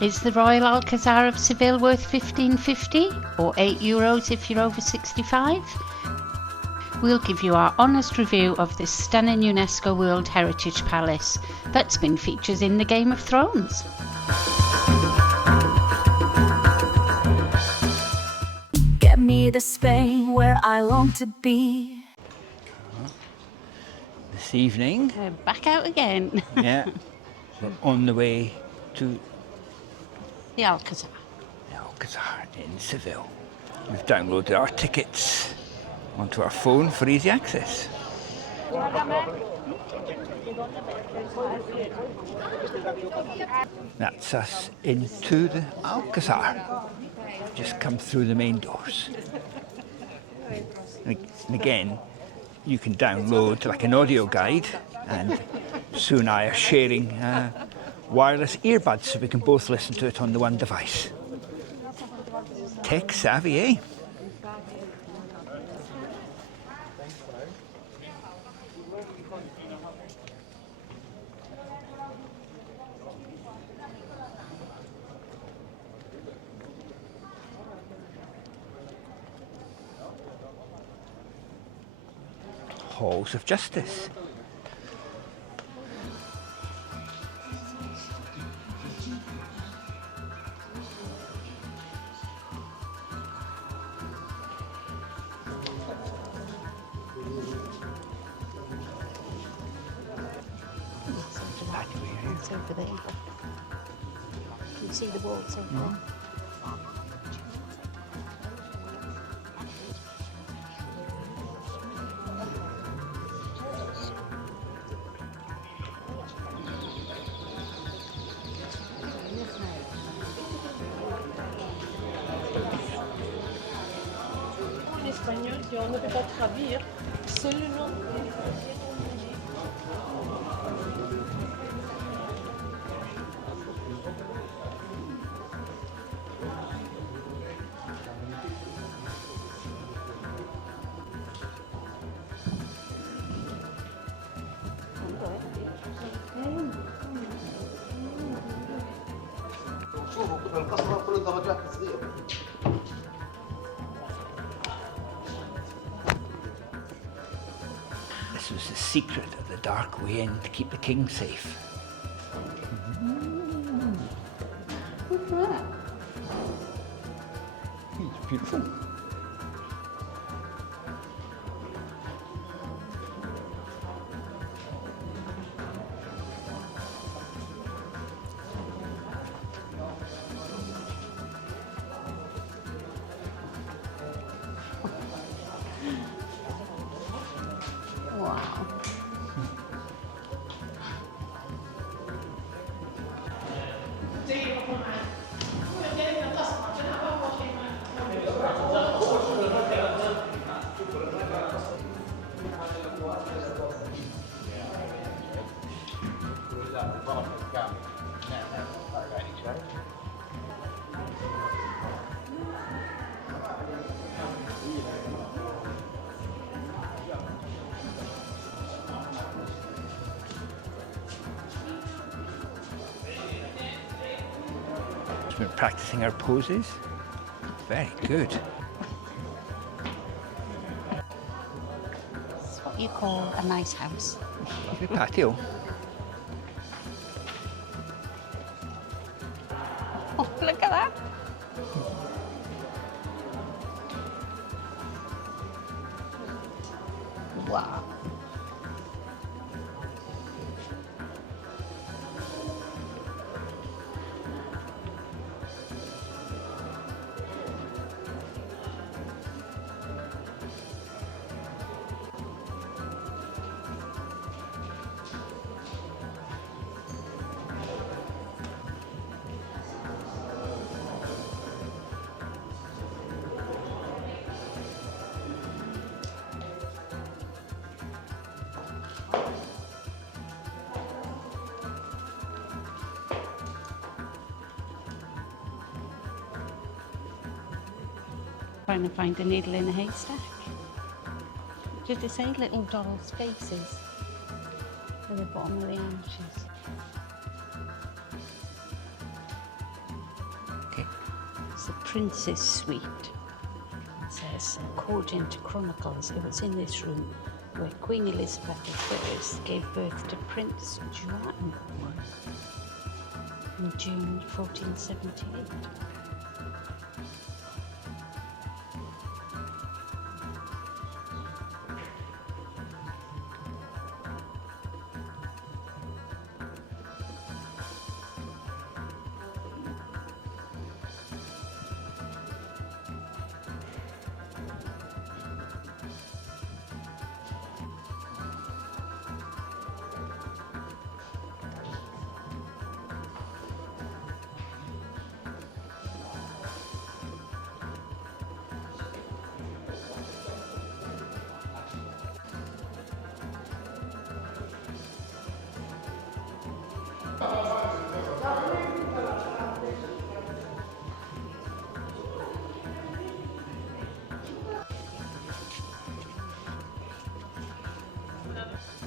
Is the Royal Alcázar of Seville worth £15.50 or €8 if you're over 65? We'll give you our honest review of this stunning UNESCO World Heritage Palace that's been featured in the Game of Thrones. Get me to Spain where I long to be. This evening, We're back out again. yeah, we're on the way to The Alcazar. the Alcazar in Seville. We've downloaded our tickets onto our phone for easy access. That's us into the Alcazar. Just come through the main doors. And again, you can download like an audio guide, and Sue and I are sharing wireless earbuds so we can both listen to it on the one device. Tech savvy, eh? Halls of Justice. It's over there. Can you see the walls over there? En espagnol, on ne peut pas traduire, seul le nom. This was the secret of the dark way in to keep the king safe. Look at that. It's beautiful. Wow. We're practicing our poses. Very good. It's what you call a nice house. Lovely patio. Oh, look at that. Wow. Trying to find a needle in a haystack. Did they say little dolls' faces at the bottom of the arches? the Prince's Suite. It says, according to chronicles, it was in this room where Queen Elizabeth I gave birth to Prince Joan in June 1478.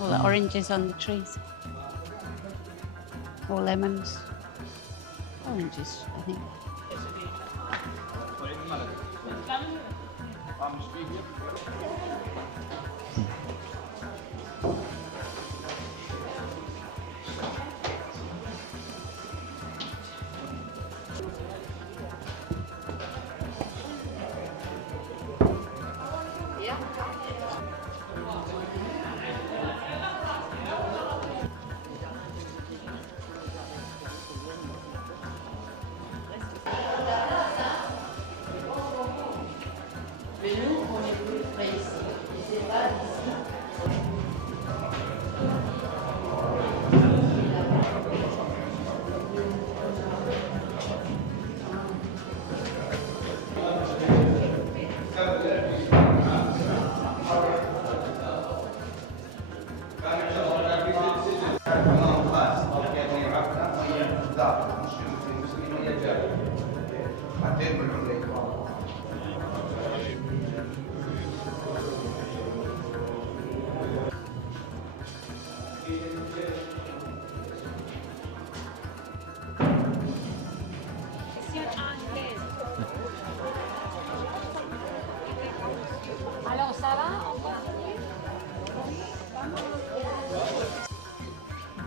All the oranges on the trees. Or lemons. Oranges, I think.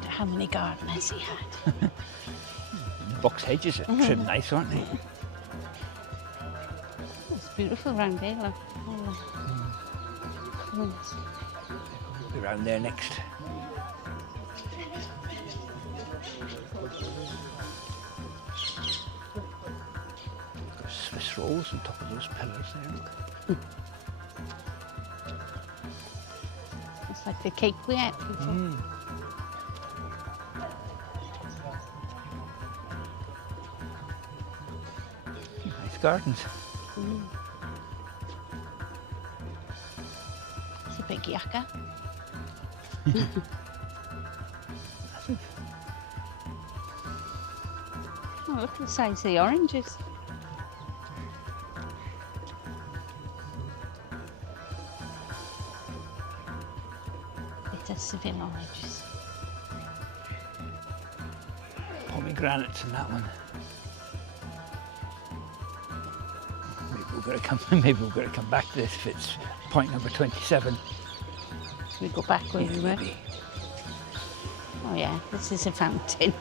How many gardeners he had. The box hedges are trimmed nice, aren't they? It's beautiful round there, look. All the colours. Be round there next. Got Swiss rolls on top of those pillars there, look. It's like the cake we ate before. Gardens. It's a big yucca. Oh, look at the size of the oranges. It's a Seville oranges. Pomegranates in that one. Maybe we've got to come back to this if it's point number 27. Should we go back where we were? Maybe. Oh yeah, this is a fountain.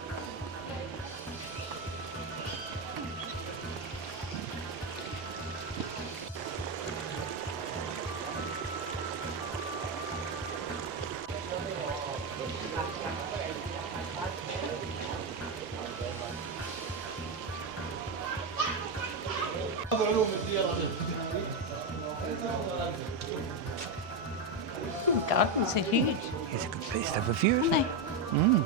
The gardens are huge. It's a good place to have a view, isn't Aren't it? they? Mm.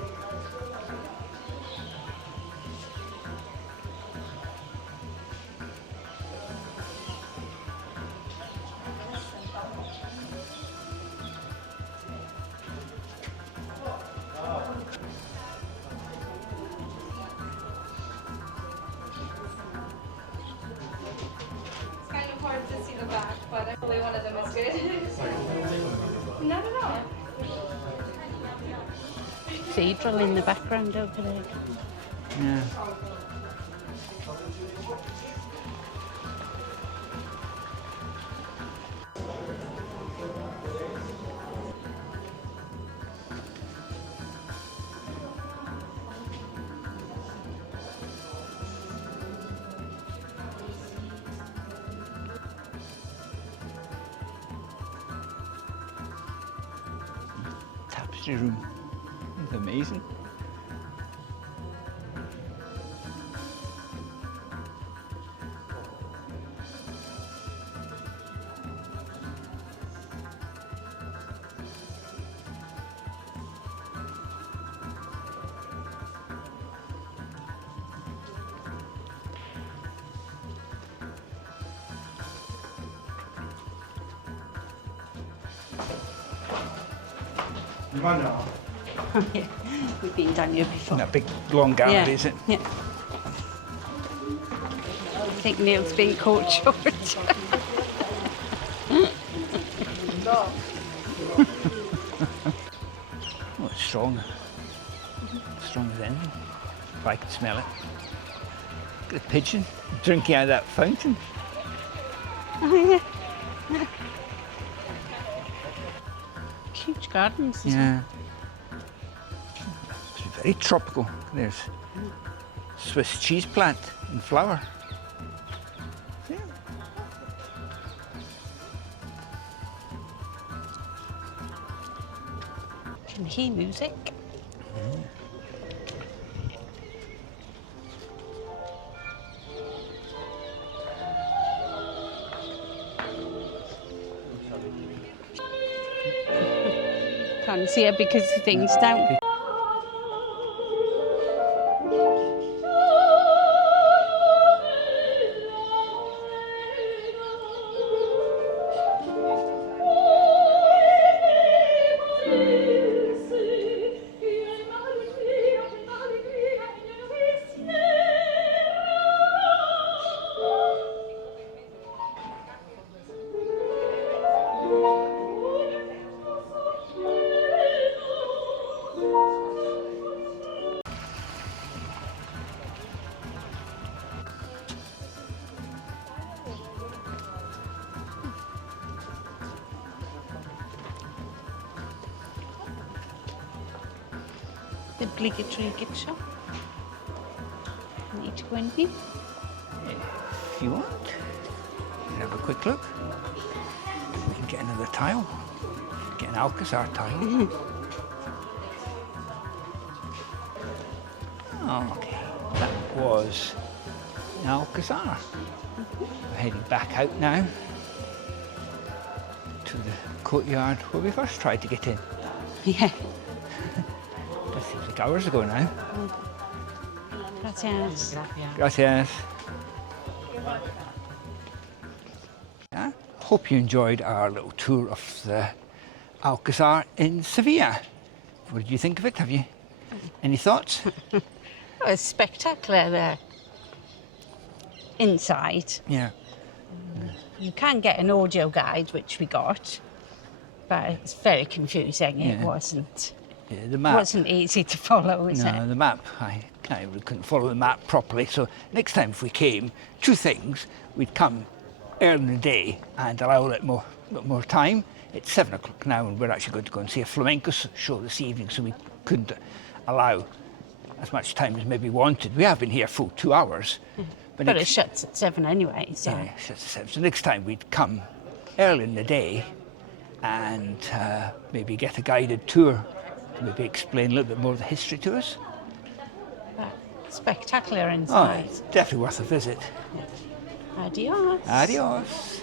It's kind of hard to see the back, but hopefully one of them is good. Not at all. Cathedral in the background over there. Yeah. Tapestry room. It's amazing. Yeah, we've been down here before. That big long gallery, is it? Yeah. I think Neil's been caught short. Oh, it's strong. Strong as anything. If I could smell it. Look at the pigeon drinking out of that fountain. Oh, yeah. Huge gardens, isn't it? Yeah. It's very tropical. There's Swiss cheese plant in flower. See? Can hear music. Can't see it because the thing's down. The obligatory gift shop. Need to go in here. If you want, you can have a quick look. We can get another tile. Get an Alcazar tile. Okay, that was Alcazar. We're heading back out now to the courtyard where we first tried to get in. Yeah. That seems like hours ago now. Gracias. Gracias. Yeah, hope you enjoyed our little tour of the Alcazar in Seville. What did you think of it? Have you any thoughts? Oh, it's spectacular there. Inside. Yeah. You can get an audio guide, which we got, but it's very confusing. It Yeah. wasn't. Yeah, the map. Wasn't easy to follow, was No, it? the map. I really couldn't follow the map properly. So next time if we came, two things: we'd come early in the day and allow a little more time. It's 7 o'clock now, and we're actually going to go and see a flamenco show this evening, so we couldn't allow as much time as maybe wanted. We have been here full 2 hours. But it shuts at 7 anyway, so. Yeah, it shuts at 7. So next time we'd come early in the day and maybe get a guided tour to maybe explain a little bit more of the history to us. But spectacular Oh, inside. it's definitely worth a visit. Adios. Adios.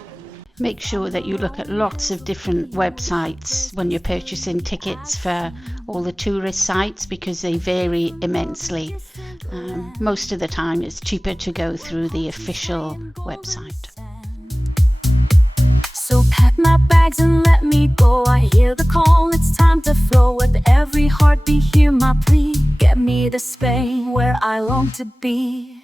Make sure that you look at lots of different websites when you're purchasing tickets for all the tourist sites, because they vary immensely. Most of the time it's cheaper to go through the official website. So pack my bags and let me go. I hear the call, it's time to flow. With every heartbeat, hear my plea. Get me to Spain, where I long to be.